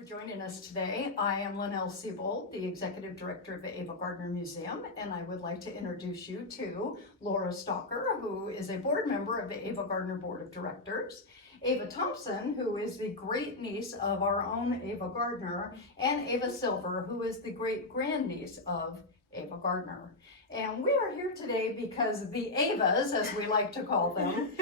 for joining us today. I am Lynell Seabold, the Executive Director of the Ava Gardner Museum, and I would like to introduce you to Lora Stocker, who is a board member of the Ava Gardner Board of Directors, Ava Thompson, who is the great niece of our own Ava Gardner, and Ava Silver, who is the great grandniece of Ava Gardner. And we are here today because the Avas, as we like to call them,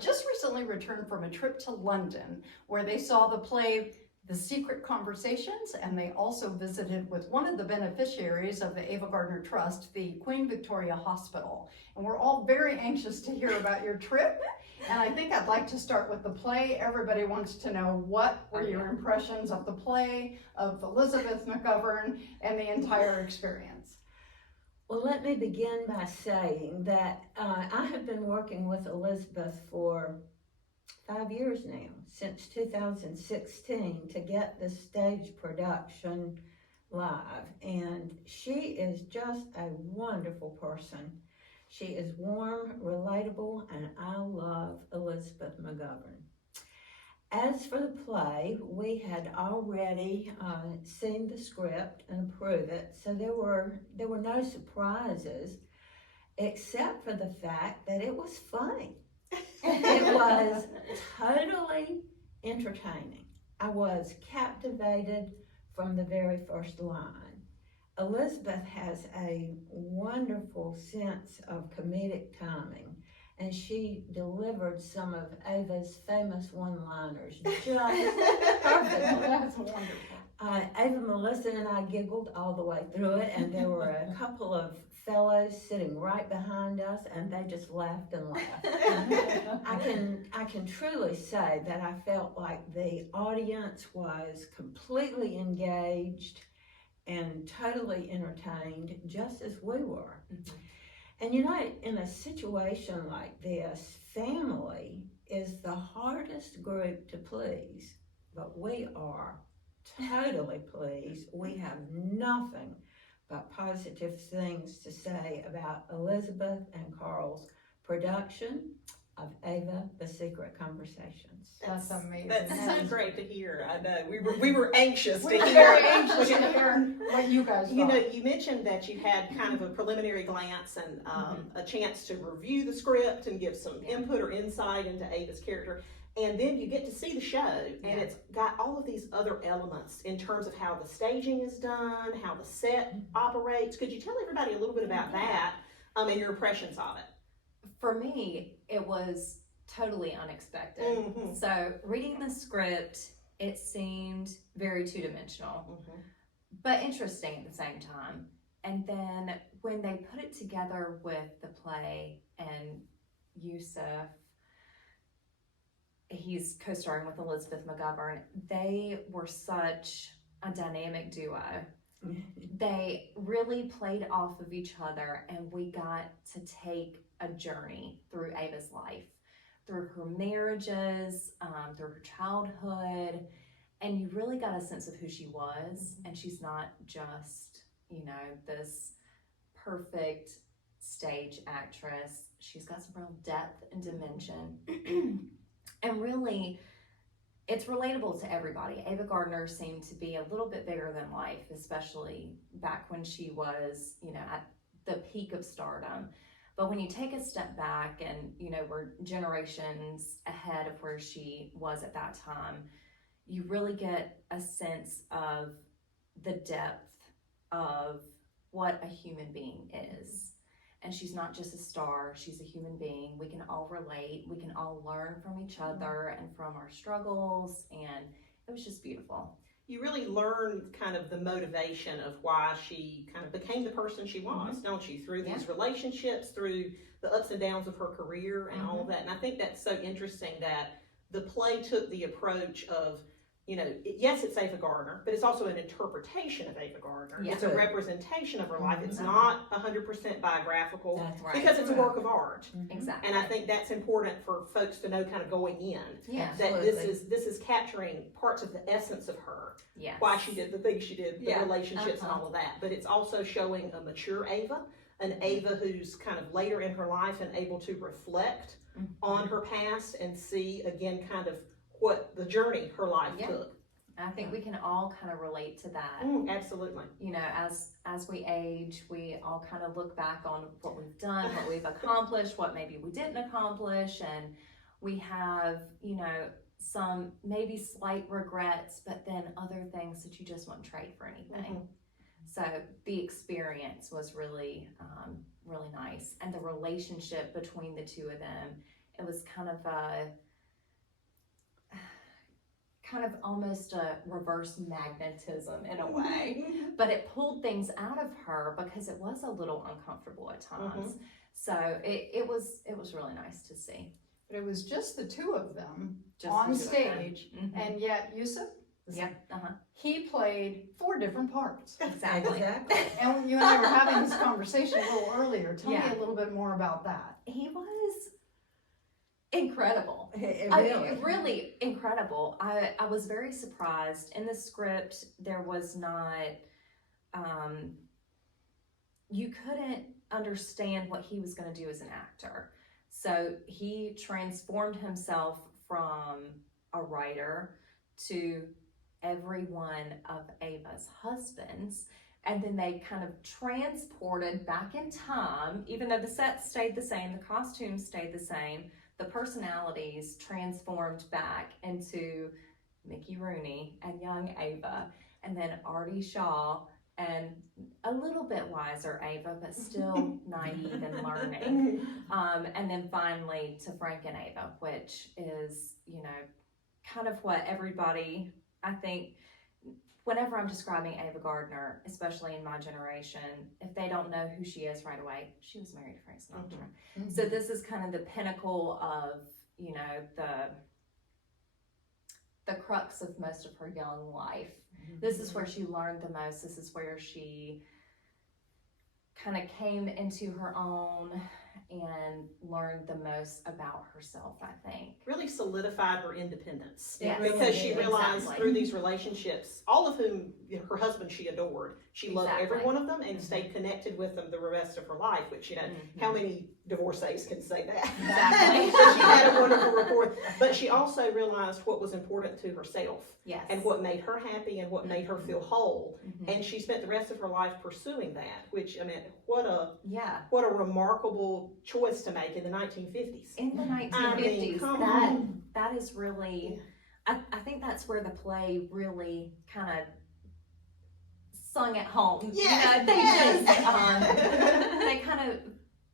just recently returned from a trip to London, where they saw the play The Secret Conversations, and they also visited with one of the beneficiaries of the Ava Gardner Trust, the Queen Victoria Hospital. And we're all very anxious to hear about your trip. And I think I'd like to start with the play. Everybody wants to know, what were your impressions of the play, of Elizabeth McGovern, and the entire experience? Well, let me begin by saying that I have been working with Elizabeth for 5 years now, since 2016, to get the stage production live. And she is just a wonderful person. She is warm, relatable, and I love Elizabeth McGovern. As for the play, we had already seen the script and approved it, so there were no surprises, except for the fact that it was funny. It was totally entertaining. I was captivated from the very first line. Elizabeth has a wonderful sense of comedic timing, and she delivered some of Ava's famous one-liners just perfectly. That's wonderful. Ava, Melissa, and I giggled all the way through it, and there were a couple of fellows sitting right behind us, and they just laughed and laughed. I can truly say that I felt like the audience was completely engaged and totally entertained, just as we were. Mm-hmm. And you know, in a situation like this, family is the hardest group to please, but we are totally pleased. We have nothing but positive things to say about Elizabeth and Carl's production of Ava, The Secret Conversations. That's amazing. That's so great to hear. I know we were anxious to We were hear. very anxious to hear what you guys thought. You know, you mentioned that you had kind of a preliminary glance and a chance to review the script and give some input or insight into Ava's character. And then you get to see the show, and it's got all of these other elements in terms of how the staging is done, how the set operates. Could you tell everybody a little bit about that and your impressions of it? For me, it was totally unexpected. Mm-hmm. So reading the script, it seemed very two-dimensional, but interesting at the same time. And then when they put it together with the play and Yusuf, he's co-starring with Elizabeth McGovern, they were such a dynamic duo. They really played off of each other, and we got to take a journey through Ava's life, through her marriages, through her childhood, and you really got a sense of who she was. And she's not just, you know, this perfect stage actress. She's got some real depth and dimension. And really, it's relatable to everybody. Ava Gardner seemed to be a little bit bigger than life, especially back when she was, you know, at the peak of stardom. But when you take a step back and, you know, we're generations ahead of where she was at that time, you really get a sense of the depth of what a human being is. And she's not just a star, she's a human being. We can all relate, we can all learn from each other and from our struggles, and it was just beautiful. You really learn kind of the motivation of why she kind of became the person she was, don't you? Through these relationships, through the ups and downs of her career and all of that. And I think that's so interesting that the play took the approach of, you know, yes, it's Ava Gardner, but it's also an interpretation of Ava Gardner. Yeah. It's a representation of her life. It's not 100% biographical. That's right. Because it's a work of art. Exactly. And I think that's important for folks to know kind of going in. Yeah. That this is capturing parts of the essence of her. Yes. Why she did the things she did, the relationships and all of that. But it's also showing a mature Ava, an Ava who's kind of later in her life and able to reflect on her past and see again kind of what the journey her life took. I think we can all kind of relate to that. Absolutely. You know, as we age, we all kind of look back on what we've done, what we've accomplished, what maybe we didn't accomplish, and we have, you know, some maybe slight regrets, but then other things that you just wouldn't trade for anything. So the experience was really, really nice, and the relationship between the two of them, it was kind of almost a reverse magnetism in a way, but it pulled things out of her because it was a little uncomfortable at times. So it was really nice to see. But it was just the two of them Just on the two of them. stage, and yet Yusuf, Yep. he played 4 different parts. Exactly. Exactly. And you and I were having this conversation a little earlier. Tell me Yeah. a little bit more about that. He was incredible. Really incredible. I was very surprised. In the script, there was not, you couldn't understand what he was going to do as an actor. So he transformed himself from a writer to every one of Ava's husbands. And then they kind of transported back in time, even though the set stayed the same, the costumes stayed the same, the personalities transformed back into Mickey Rooney and young Ava, and then Artie Shaw and a little bit wiser Ava, but still naive and learning. And then finally to Frank and Ava, which is, you know, kind of what everybody, I think, whenever I'm describing Ava Gardner, especially in my generation, if they don't know who she is right away, she was married to Frank Sinatra. So this is kind of the pinnacle of, you know, the crux of most of her young life. This is where she learned the most. This is where she kind of came into her own and learned the most about herself, I think. Really solidified her independence. Yes. Because she realized Exactly. through these relationships, all of whom, you know, her husband she adored, she loved every Exactly. one of them and stayed connected with them the rest of her life, which, you know, how many divorcees can say that? Exactly. So she had a wonderful rapport, but she also realized what was important to herself Yes. and what made her happy and what made her feel whole. Mhm. And she spent the rest of her life pursuing that, which, I mean, what Yeah. a remarkable choice to make in the 1950s. In the I mean, 1950s, come that is really, I think that's where the play really kind of sung at home. Yes, You know, they yes. just, they kind of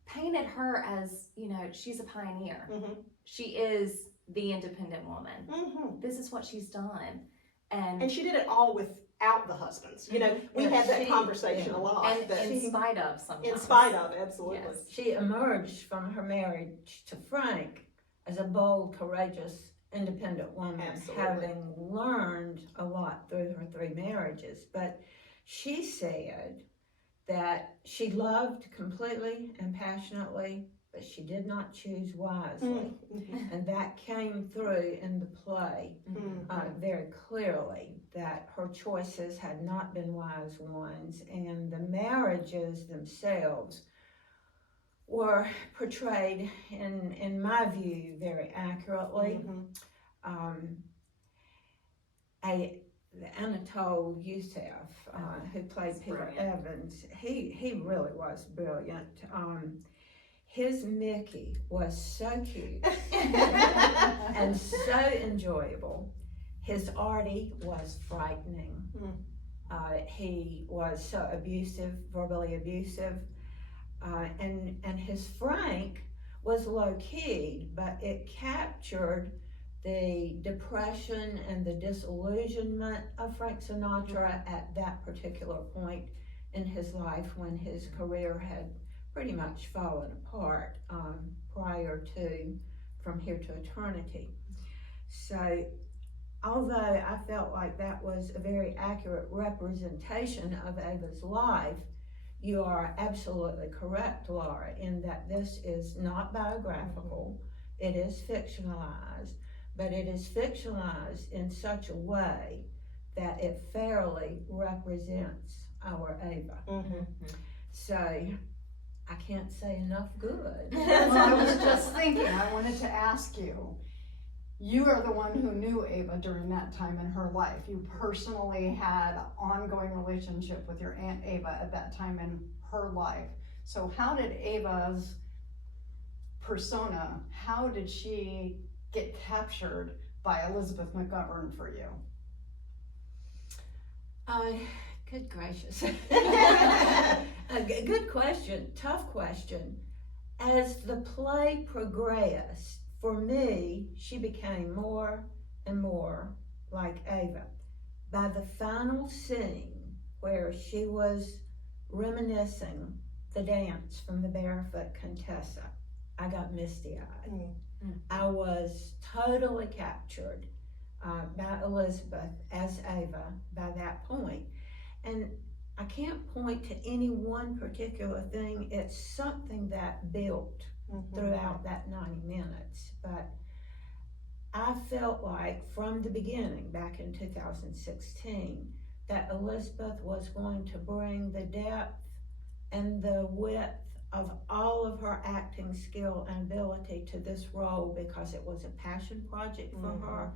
painted her as, you know, she's a pioneer. Mhm. She is the independent woman. Mhm. This is what she's done. And she did it all without the husbands. You know, we Yeah, had that she- conversation yeah. a lot. And that in spite of sometimes. in spite of, absolutely. Yes. She emerged from her marriage to Frank as a bold, courageous, independent woman, Absolutely. having learned a lot through her 3 marriages. But she said that she loved completely and passionately, but she did not choose wisely. Mhm. And that came through in the play Mhm. very clearly, that her choices had not been wise ones, and the marriages themselves were portrayed, in my view, very accurately. Mhm. Anatole Youssef, who played He's Peter brilliant. Evans, he really was brilliant. His Mickey was so cute and so enjoyable. His Artie was frightening. He was so abusive, verbally abusive, and his Frank was low-key, but it captured the depression and the disillusionment of Frank Sinatra at that particular point in his life, when his career had pretty much fallen apart prior to From Here to Eternity. So although I felt like that was a very accurate representation of Ava's life, you are absolutely correct, Laura, in that this is not biographical. It is fictionalized, but it is fictionalized in such a way that it fairly represents our Ava. Mhm. So I can't say enough good. Well, I was just thinking, I wanted to ask you, you are the one who knew Ava during that time in her life. You personally had ongoing relationship with your Aunt Ava at that time in her life. So how did Ava's persona, how did she get captured by Elizabeth McGovern for you? Good gracious. Good question, tough question. As the play progressed, for me, she became more and more like Ava. By the final scene where she was reminiscing the dance from the Barefoot Contessa, I got misty-eyed. Mm. I was totally captured by Elizabeth as Ava by that point. And I can't point to any one particular thing. It's something that built throughout that 90 minutes. But I felt like from the beginning, back in 2016, that Elizabeth was going to bring the depth and the width of all of her acting skill and ability to this role, because it was a passion project for her,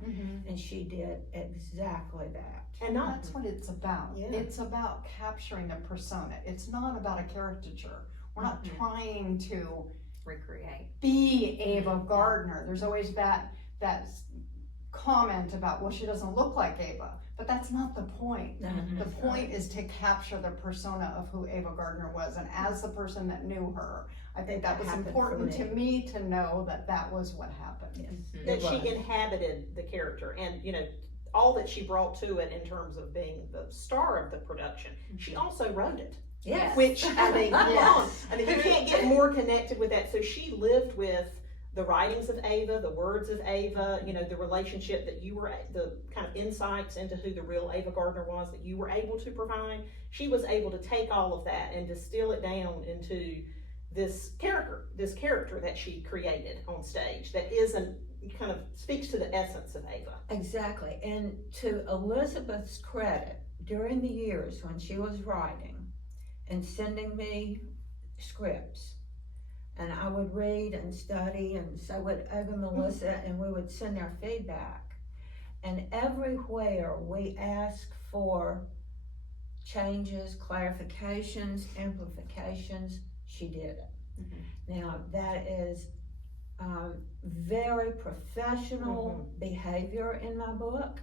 and she did exactly that. And That's what it's about. Yeah. It's about capturing a persona. It's not about a caricature. We're not trying to Recreate. be Ava Gardner. There's always that comment about, well, she doesn't look like Ava, but that's not the point. The point is to capture the persona of who Ava Gardner was, and as the person that knew her, I think that was happened important for to me to know that that was what happened. that she inhabited the character, and all that she brought to it in terms of being the star of the production. She also wrote it. Yes. Which, I mean, come on. Yes. I mean, you can't get more connected with that. So she lived with the writings of Ava, the words of Ava, the relationship that you were, the kind of insights into who the real Ava Gardner was that you were able to provide. She was able to take all of that and distill it down into this character that she created on stage that kind of speaks to the essence of Ava. Exactly. And to Elizabeth's credit, during the years when she was writing and sending me scripts, and I would read and study, and so would Ava Melissa, and we would send our feedback. And everywhere we asked for changes, clarifications, amplifications, she did it. Now, that is very professional behavior in my book,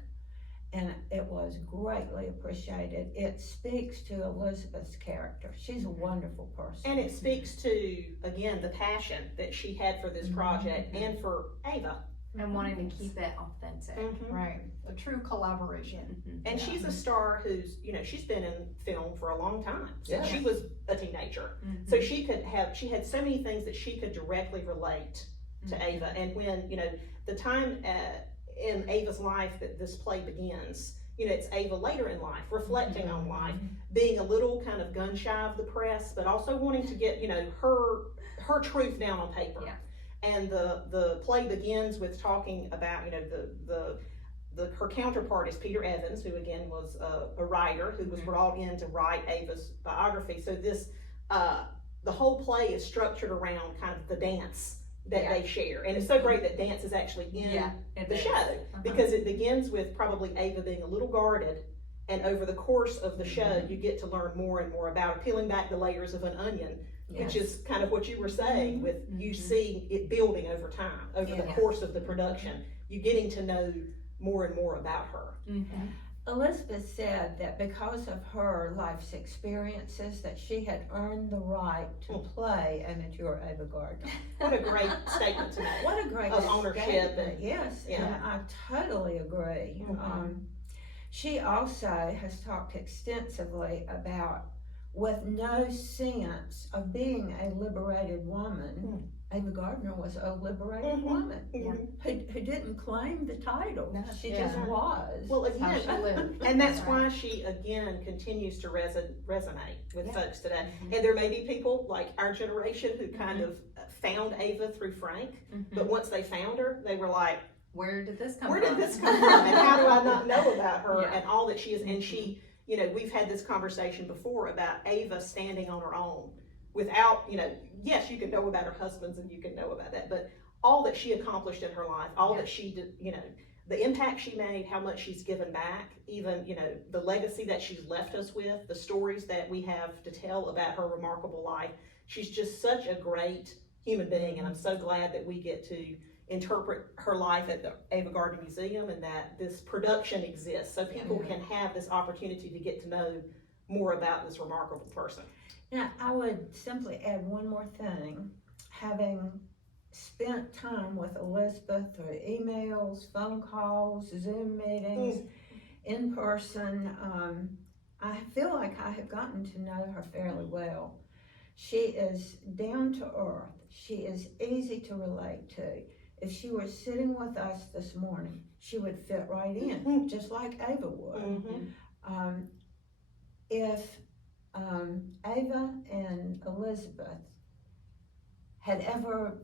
and it was greatly appreciated. It speaks to Elizabeth's character. She's a wonderful person. And it speaks to, again, the passion that she had for this project and for Ava. And wanting to keep it authentic. Right, a true collaboration. And she's a star who's, she's been in film for a long time. Since she was a teenager. So she had so many things that she could directly relate to Ava. And when, the time in Ava's life that this play begins, it's Ava later in life, reflecting on life, being a little kind of gun shy of the press, but also wanting to get, her truth down on paper. Yeah. And the play begins with talking about, her counterpart is Peter Evans, who again was a writer who was brought in to write Ava's biography. So this, the whole play is structured around kind of the dance that they share. And it's so great that dance is actually in the show, because it begins with probably Ava being a little guarded, and over the course of the show, you get to learn more and more about her, peeling back the layers of an onion, which is kind of what you were saying with you seeing it building over time, over the course of the production, you getting to know more and more about her. Elizabeth said that because of her life's experiences that she had earned the right to play a mature Ava Gardner. What a great statement to make. What a great of ownership. statement. Yes, and I totally agree. She also has talked extensively about, with no sense of being a liberated woman, Ava Gardner was a liberated woman who didn't claim the title. No, she just was. Well, That's how she again, lived. and that's why she again continues to resonate with folks today. And there may be people like our generation who kind of found Ava through Frank, but once they found her, they were like, Where did this come where from? did this come from? And how do I not know about her and all that she is? And she, we've had this conversation before about Ava standing on her own without, yes, you can know about her husbands and you can know about that, but all that she accomplished in her life, all that she did, you know, the impact she made, how much she's given back, even, you know, the legacy that she's left us with, the stories that we have to tell about her remarkable life. She's just such a great human being, and I'm so glad that we get to interpret her life at the Ava Gardner Museum, and that this production exists so people can have this opportunity to get to know more about this remarkable person. Now, I would simply add one more thing. Having spent time with Elizabeth through emails, phone calls, Zoom meetings, in person, I feel like I have gotten to know her fairly well. She is down to earth. She is easy to relate to. If she were sitting with us this morning, she would fit right in, just like Ava would. If Ava and Elizabeth had ever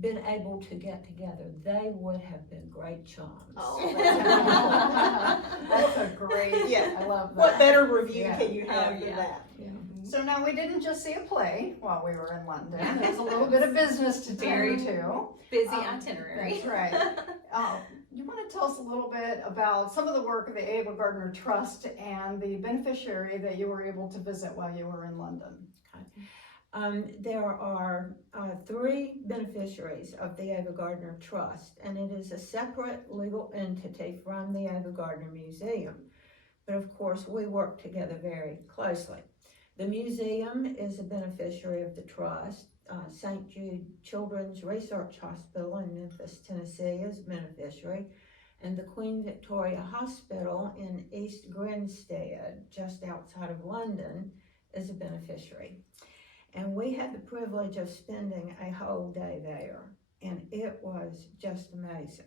been able to get together, they would have been great chums. Oh, That's a great, I love that. What better review Yeah. can you have Oh, than yeah. that? So now we didn't just see a play while we were in London. There's a little bit of business to do too. Busy itinerary. That's right. You want to tell us a little bit about some of the work of the Ava Gardner Trust and the beneficiary that you were able to visit while you were in London? There are 3 beneficiaries of the Ava Gardner Trust, and it is a separate legal entity from the Ava Gardner Museum. But of course, we work together very closely. The museum is a beneficiary of the trust. St. Jude Children's Research Hospital in Memphis, Tennessee is a beneficiary, and the Queen Victoria Hospital in East Grinstead, just outside of London, is a beneficiary. And we had the privilege of spending a whole day there, and it was just amazing.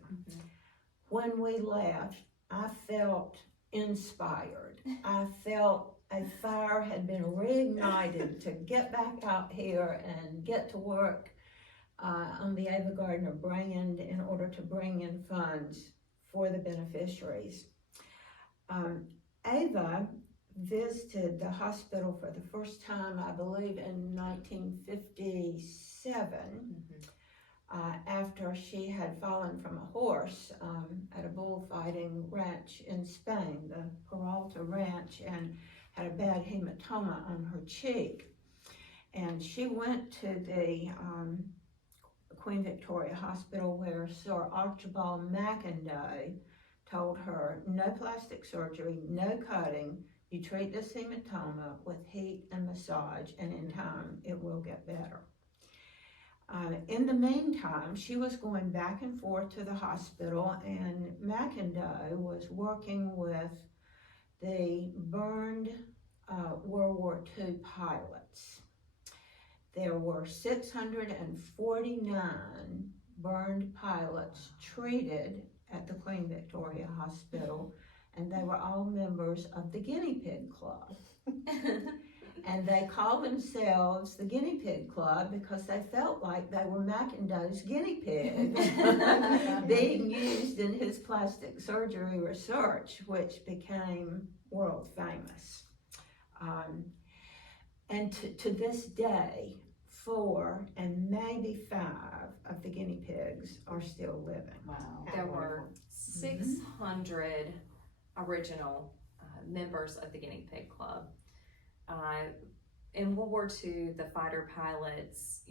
When we left, I felt inspired. I felt a fire had been reignited to get back out here and get to work on the Ava Gardner brand in order to bring in funds for the beneficiaries. Ava visited the hospital for the first time, I believe, in 1957, after she had fallen from a horse at a bullfighting ranch in Spain, the Peralta Ranch, and had a bad hematoma on her cheek. And she went to the Queen Victoria Hospital, where Sir Archibald McIndoe told her, no plastic surgery, no cutting, you treat this hematoma with heat and massage, and in time it will get better. In the meantime, she was going back and forth to the hospital, and McIndoe was working with the burned World War II pilots. There were 649 burned pilots treated at the Queen Victoria Hospital, and they were all members of the Guinea Pig Club. And they called themselves the Guinea Pig Club because they felt like they were McIndoe's guinea pig being used in his plastic surgery research, which became world famous. And to this day, 4 and maybe 5 of the guinea pigs are still living. Wow. There were 600 original members of the Guinea Pig Club. In World War II, the fighter pilots,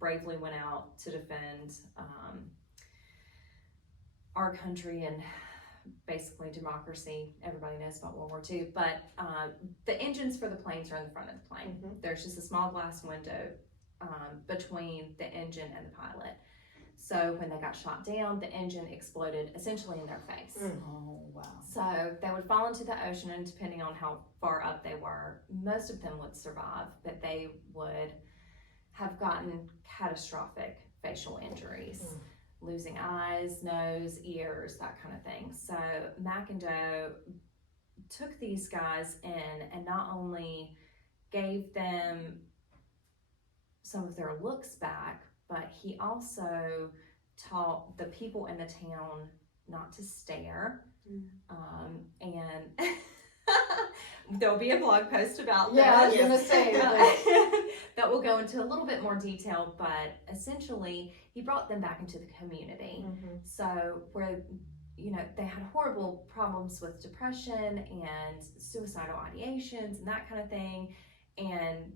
bravely went out to defend our country and basically democracy. Everybody knows about World War II, but the engines for the planes are in the front of the plane. There's just a small glass window between the engine and the pilot. So when they got shot down, the engine exploded essentially in their face. Oh, wow. So they would fall into the ocean, and depending on how far up they were, most of them would survive, but they would have gotten catastrophic facial injuries, losing eyes, nose, ears, that kind of thing. So McIndoe took these guys in and not only gave them some of their looks back, but he also taught the people in the town not to stare. And There'll be a blog post about Yeah, I was this. gonna say, That will go into a little bit more detail, but essentially he brought them back into the community. Mhm. So where, you know, they had horrible problems with depression and suicidal ideations and that kind of thing. And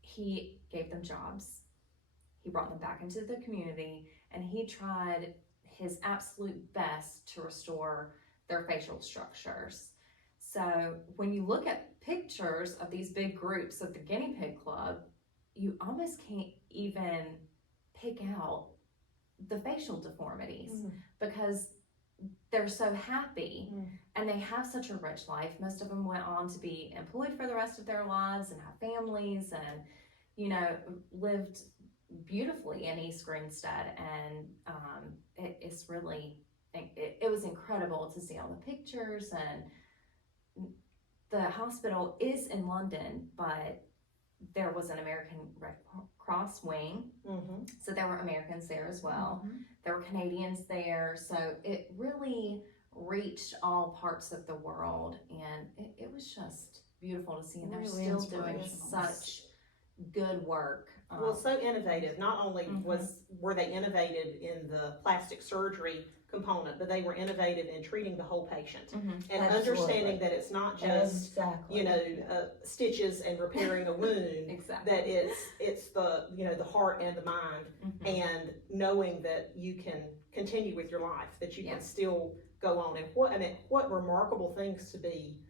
he gave them jobs. He brought them back into the community, and he tried his absolute best to restore their facial structures. So when you look at pictures of these big groups of the Guinea Pig Club, you almost can't even pick out the facial deformities because they're so happy and they have such a rich life. Most of them went on to be employed for the rest of their lives and have families and, you know, lived beautifully in East Grinstead. And it's really, it was incredible to see all the pictures. And the hospital is in London, but there was an American Red Cross wing. So there were Americans there as well. There were Canadians there. So it really reached all parts of the world, and it was just beautiful to see. And they're Really still doing inspirational. such good work. Well, so innovative. Not only were they innovative in the plastic surgery component, but they were innovative in treating the whole patient and understanding that it's not just you know stitches and repairing a wound. Exactly. That it's the, you know, the heart and the mind, and knowing that you can continue with your life, that you can still go on. And what remarkable things to be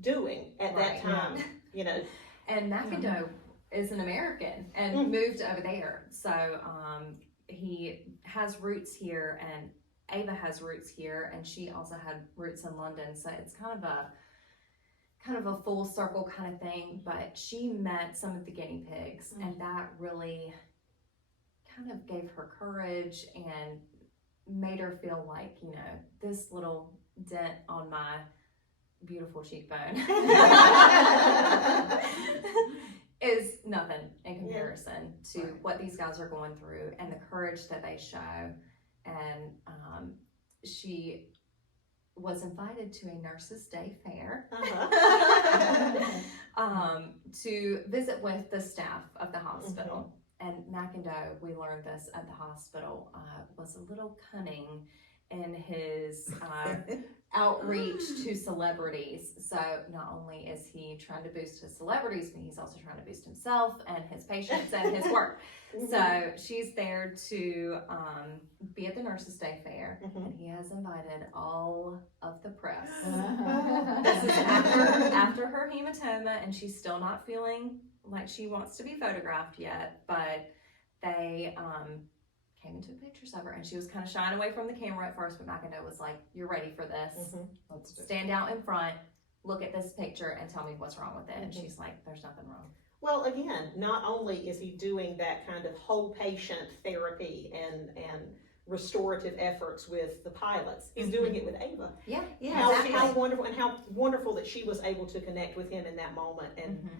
doing at that time, you know. And McIndoe is an American and moved over there. So he has roots here, and Ava has roots here, and she also had roots in London. So it's kind of a full circle kind of thing. But she met some of the guinea pigs, and that really kind of gave her courage and made her feel like, you know, this little dent on my beautiful cheekbone is nothing in comparison to what these guys are going through and the courage that they show. And she was invited to a Nurses Day fair to visit with the staff of the hospital. And McIndoe, we learned this at the hospital, was a little cunning in his outreach to celebrities. So not only is he trying to boost his celebrities, but he's also trying to boost himself and his patients and his work. So she's there to be at the Nurses Day Fair, and he has invited all of the press. This is after her hematoma, and she's still not feeling like she wants to be photographed yet, but they came and took pictures of her, and she was kind of shying away from the camera at first, but McIndoe was like, "You're ready for this. Let's do it. Stand out in front, look at this picture, and tell me what's wrong with it." And she's like, "There's nothing wrong." Well, again, not only is he doing that kind of whole patient therapy and restorative efforts with the pilots, he's doing it with Ava. Yeah, How wonderful, and how wonderful that she was able to connect with him in that moment and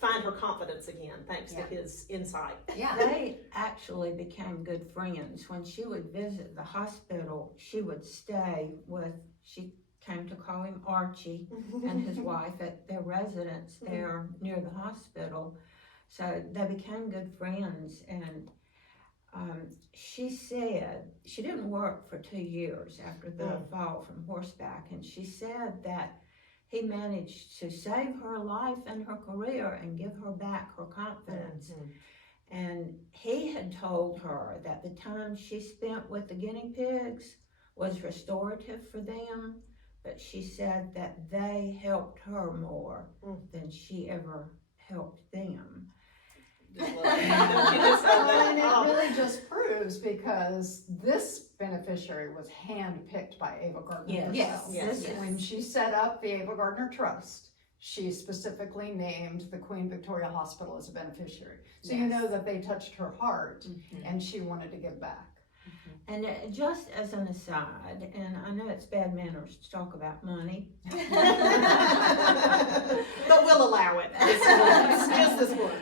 find her confidence again, thanks to his insight. They actually became good friends. When she would visit the hospital, she would stay with, she came to call him Archie and his wife at their residence there near the hospital. So they became good friends. And she said, she didn't work for 2 years after the fall from horseback, and she said that he managed to save her life and her career and give her back her confidence. And he had told her that the time she spent with the guinea pigs was restorative for them, but she said that they helped her more than she ever helped them. And it really just proves, because this beneficiary was handpicked by Ava Gardner herself. When she set up the Ava Gardner Trust, she specifically named the Queen Victoria Hospital as a beneficiary. So you know that they touched her heart, and she wanted to give back. And just as an aside, and I know it's bad manners to talk about money, but we'll allow it. Just this once.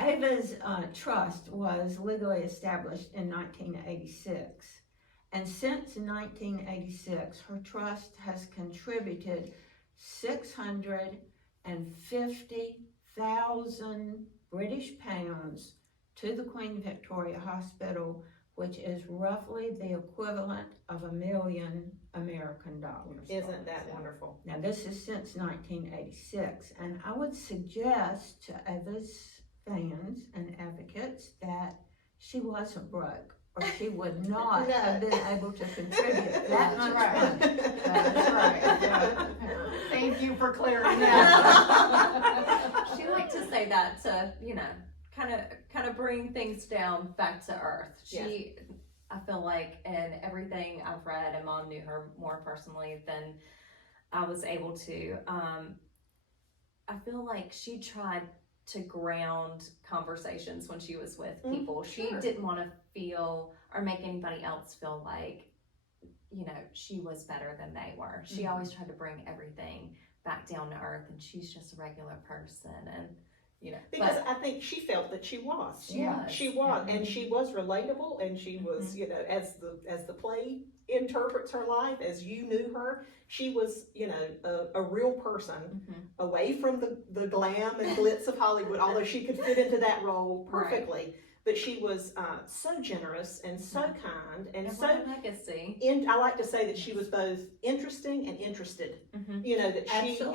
Ava's trust was legally established in 1986. And since 1986, her trust has contributed 650,000 British pounds to the Queen Victoria Hospital, which is roughly the equivalent of $1 million American dollars. Isn't that wonderful? Now, this is since 1986, and I would suggest to Ava's fans and advocates that she wasn't broke, or she would not have been able to contribute that much money. That's right. Yeah. Thank you for clearing that. She liked to say that to, kind of bring things down back to earth. I feel like in everything I've read, and Mom knew her more personally than I was able to, I feel like she tried to ground conversations when she was with people. She didn't want to feel or make anybody else feel like, she was better than they were. She always tried to bring everything back down to earth, and she's just a regular person, and because I think she felt that she was. Yeah. She was, and she was relatable, and she was, as the play interprets her life, as you knew her, she was, a real person, away from the glam and glitz of Hollywood, although she could fit into that role perfectly. Right. But she was so generous and so kind and so legacy. I like to say that she was both interesting and interested. That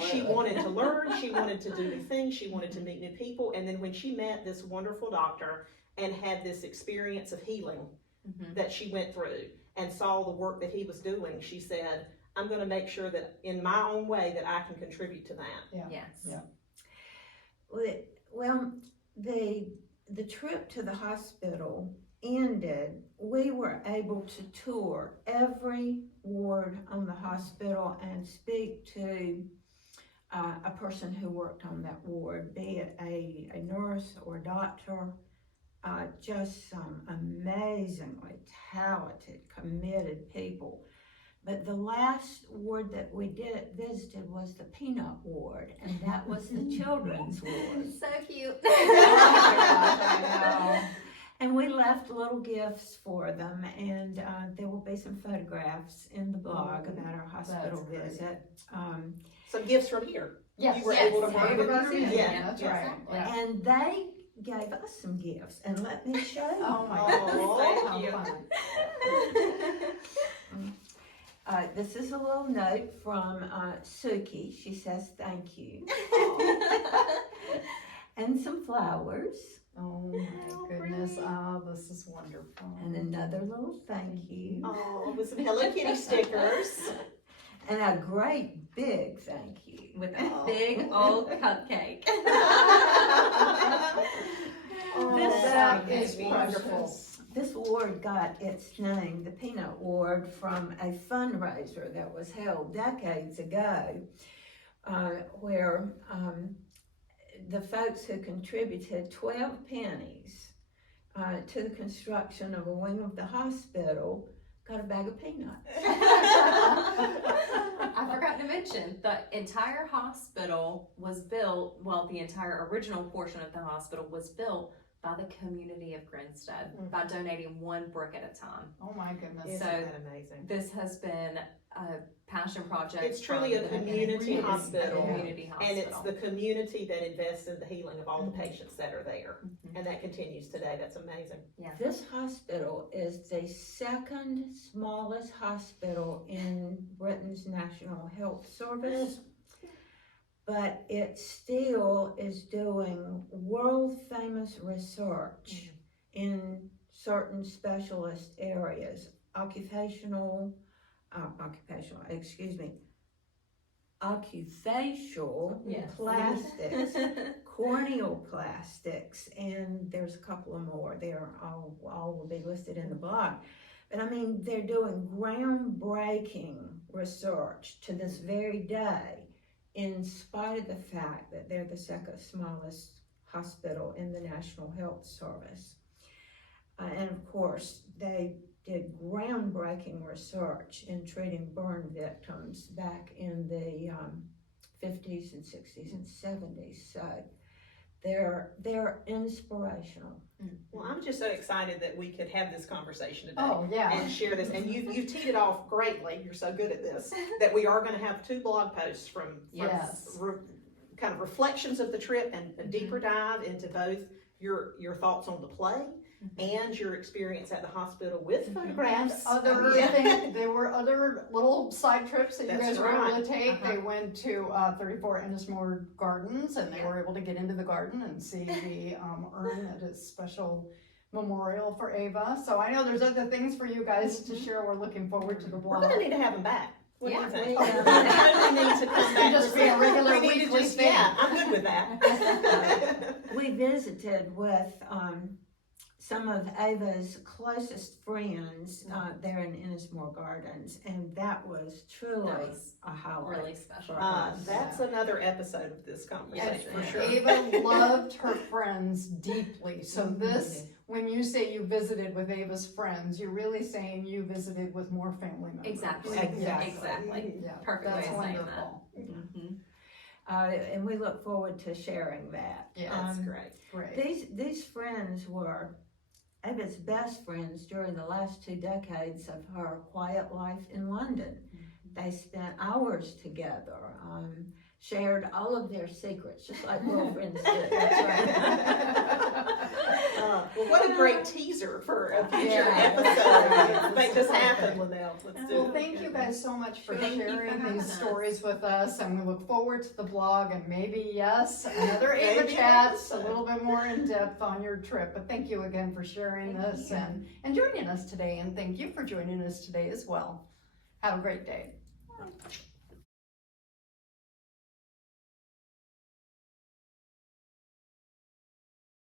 she wanted to learn, she wanted to do new things, she wanted to meet new people. And then when she met this wonderful doctor and had this experience of healing that she went through and saw the work that he was doing, she said, I'm going to make sure that in my own way that I can contribute to that. Yeah. Yes. Yeah. Well, the trip to the hospital ended, we were able to tour every ward on the hospital and speak to a person who worked on that ward, be it a nurse or a doctor, just some amazingly talented, committed people. But the last ward that we visited was the peanut ward, and that was the children's ward. So cute. And we left little gifts for them, and there will be some photographs in the blog about our hospital visit. Some gifts from here. Yes. You were able to bring Ava with Gardner you. Museum. Yeah, That's right. Yeah. And they gave us some gifts, and let me show you. Oh my Oh, goodness. thank you. This is a little note from Suki. She says thank you. And some flowers. Oh my goodness. Oh, this is wonderful. And another little thank you. Oh, with some Hello Kitty stickers. And a great big thank you. With a big old cupcake. That is Precious. wonderful. This ward got its name, the Peanut Ward, from a fundraiser that was held decades ago, where the folks who contributed 12 pennies to the construction of a wing of the hospital got a bag of peanuts. I forgot to mention, the entire hospital was built, the entire original portion of the hospital was built by the community of Grinstead by donating one brick at a time. Oh my goodness. Isn't So that amazing? this has been a passion project. It's truly from a the community beginning. hospital. Community hospital. And it's the community that invests in the healing of all the patients that are there. And that continues today. That's amazing. This hospital is the second smallest hospital in Britain's National Health Service, but it still is doing world-famous research in certain specialist areas, occupacial plastics, corneal plastics, and there's a couple of more. They're all will be listed in the blog. But I mean, they're doing groundbreaking research to this very day, in spite of the fact that they're the second smallest hospital in the National Health Service. And of course, they did groundbreaking research in treating burn victims back in the 50s and 60s and 70s. So they're inspirational. Well, I'm just so excited that we could have this conversation today. Oh, yeah. And share this, and you've teed it off greatly, you're so good at this, that we are gonna have 2 blog posts from Yes. kind of reflections of the trip and a deeper dive into both your thoughts on the play and your experience at the hospital with And photographs. other Yeah. things, there were other little side trips that you That's guys were able to right. take. They went to 34 Ennismore Gardens, and they were able to get into the garden and see the urn at a special memorial for Ava. So I know there's other things for you guys to share. We're looking forward to the We're blog. gonna need to have them back. What do you Yeah. think? We, We totally need to come back. Just be a regular We need to weekly just- thing. Yeah, I'm good with that. We visited with some of Ava's closest friends there in Ennismore Gardens, and that was truly That was a highlight. really special. for us. That's another episode of this Yes, conversation, for for sure. Ava loved her friends deeply. So this, when you say you visited with Ava's friends, you're really saying you visited with more family members. Exactly. Exactly. Exactly. Yeah, Perfect that's way of saying that. wonderful. Mhm. And we look forward to sharing that. Yeah, That's great. Great. These friends were Ava's best friends during the last 2 decades of her quiet life in London. They spent hours together, shared all of their secrets, just like girlfriends do. Well, what a great teaser for a future Yeah. episode. Make this happen, Lynell. Let's do Well, it. thank you guys so much for Thank you for sharing having these us. stories with us, and we look forward to the blog and maybe, yes, another Ava Maybe Chats, a another little bit more in depth on your trip. But thank you again for sharing Thank this you. and joining us today, and thank you for joining us today as well. Have a great day.